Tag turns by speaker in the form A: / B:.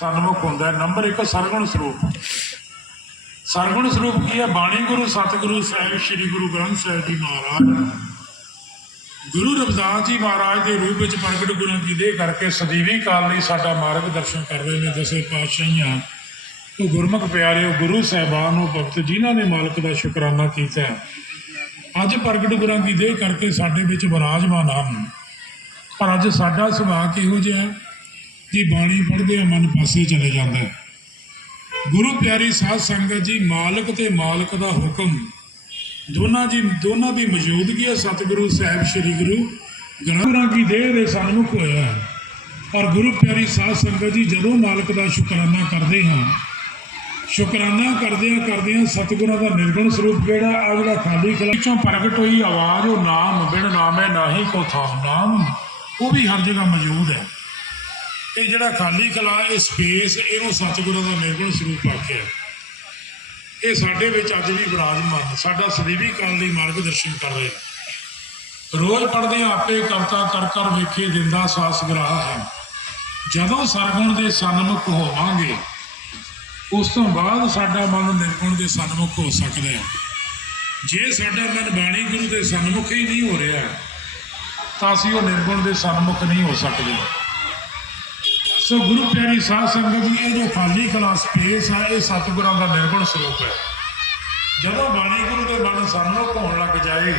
A: ਸਨਮੁਖ ਹੁੰਦਾ ਨੰਬਰ 1 ਸਰਗੁਣ ਸਰੂਪ ਸਰਗੁਣ ਸਰੂਪ ਕੀ ਹੈ। ਬਾਣੀ ਗੁਰੂ, ਸਤਿਗੁਰੂ ਸਾਹਿਬ, ਸ੍ਰੀ ਗੁਰੂ ਗ੍ਰੰਥ ਸਾਹਿਬ ਜੀ ਮਹਾਰਾਜ। ਗੁਰੂ ਰਵਿਦਾਸ ਜੀ ਮਹਾਰਾਜ ਦੇ ਰੂਪ ਵਿੱਚ ਪ੍ਰਗਟ ਗੁਰੂ ਜੀ ਦੇ ਕਰਕੇ ਸਦੀਵੀ ਕਾਲ ਲਈ ਸਾਡਾ ਮਾਰਗਦਰਸ਼ਨ ਕਰ ਰਹੇ ਨੇ ਦਸੇ ਪਾਤਸ਼ਾਹੀਆਂ। ਉਹ ਗੁਰਮੁਖ ਪਿਆਰਿਓ ਗੁਰੂ ਸਾਹਿਬਾਨ ਨੂੰ ਭਗਤ ਜਿਨ੍ਹਾਂ ਨੇ ਮਾਲਕ ਦਾ ਸ਼ੁਕਰਾਨਾ ਕੀਤਾ ਅੱਜ ਪ੍ਰਗਟ ਗੁਰਾਂ ਦੀ ਦੇਹ ਕਰਕੇ ਸਾਡੇ ਵਿੱਚ ਵਿਰਾਜਮਾਨ ਹਨ। ਪਰ ਅੱਜ ਸਾਡਾ ਸੁਭਾਅ ਕਿਹੋ ਜਿਹਾ ਹੈ? ਕਿ ਬਾਣੀ ਪੜ੍ਹਦੇ ਆ, ਮਨ ਪਾਸੇ ਚਲੇ ਜਾਂਦਾ ਹੈ। ਗੁਰੂ ਪਿਆਰੀ ਸਾਧ ਸੰਗਤ ਜੀ, ਮਾਲਕ ਤੇ ਮਾਲਕ ਦਾ ਹੁਕਮ। ਦੋਨਾਂ ਜੀ, ਦੋਨਾਂ ਦੀ ਮੌਜੂਦਗੀ ਹੈ। ਸਤਿਗੁਰੂ ਸਾਹਿਬ, ਸ੍ਰੀ ਗੁਰੂ ਗ੍ਰੰਥਾਂ ਦੀ ਦੇਹ ਦੇ ਸਾਨੂੰ ਹੋਇਆ ਹੈ। ਔਰ ਗੁਰੂ ਪਿਆਰੀ ਸਾਧ ਸੰਗਤ ਜੀ, ਜਦੋਂ ਮਾਲਕ ਦਾ ਸ਼ੁਕਰਾਨਾ ਕਰਦੇ ਹਾਂ, ਸ਼ੁਕਰਾਨਾ ਕਰਦਿਆਂ ਕਰਦਿਆਂ ਸਤਿਗੁਰਾਂ ਦਾ ਨਿਰਗੁਣ ਸਰੂਪ ਜਿਹੜਾ ਆ ਜਿਹੜਾ ਖਾਲੀ ਖਲਾ ਵਿੱਚੋਂ ਪ੍ਰਗਟ ਹੋਈ ਆਵਾਜ਼, ਉਹ ਨਾਮ ਬਿਨ ਨਾਮੇ, ਨਾਹੀ ਕੋ ਥਾਂ ਨਾਮ, ਉਹ ਵੀ ਹਰ ਜਗ੍ਹਾ ਮੌਜੂਦ ਹੈ। ਇਹ ਜਿਹੜਾ ਖਾਲੀ ਕਲਾ, ਇਹ ਸਪੇਸ ਇਹਨੂੰ ਸਤਿਗੁਰਾਂ ਦਾ ਨਿਰਗੁਣ ਸਰੂਪ ਆਖਿਆ ਇਹ ਸਾਡੇ ਵਿੱਚ ਅੱਜ ਵੀ ਵਿਰਾਜਮਾਨ ਸਾਡਾ ਸਦੀਵੀ ਕਾਲ ਦੀ ਮਾਰਗ ਦਰਸ਼ਨ ਕਰ ਰਹੇ ਰੋਜ਼ ਪੜ੍ਹਦੇ ਹਾਂ, ਆਪੇ ਕਵਤਾ ਕਰ ਕਰ ਵੇਖੇ ਜਿੰਦਾ ਸਾਸ ਗਰਾਹ ਹੈ। ਜਦੋਂ ਸਰਗੁਣ ਦੇ ਸਨਮੁਖ ਹੋਵਾਂਗੇ, ਉਸ ਤੋਂ ਬਾਅਦ ਸਾਡਾ ਮਨ ਨਿਰਗੁਣ ਦੇ ਸਨਮੁਖ ਹੋ ਸਕਦਾ ਹੈ। ਜੇ ਸਾਡਾ ਮਨ ਬਾਣੀ ਗੁਰੂ ਦੇ ਸਨਮੁਖ ਹੀ ਨਹੀਂ ਹੋ ਰਿਹਾ, ਤਾਂ ਅਸੀਂ ਉਹ ਨਿਰਗੁਣ ਦੇ ਸਨਮੁਖ ਨਹੀਂ ਹੋ ਸਕਦੇ। ਸੋ ਗੁਰੂ ਪਿਆਰੀ ਸਾਧ ਸੰਗਤ ਜੀ, ਇਹ ਜੋ ਖਾਲੀ ਖਲਾ ਸਪੇਸ ਹੈ ਇਹ ਸਤਿਗੁਰਾਂ ਦਾ ਨਿਰਗੁਣ ਸਰੂਪ ਹੈ। ਜਦੋਂ ਬਾਣੀ ਗੁਰੂ ਦੇ ਮਨ ਸਾਨੂੰ ਹੋਣ ਲੱਗ ਜਾਏ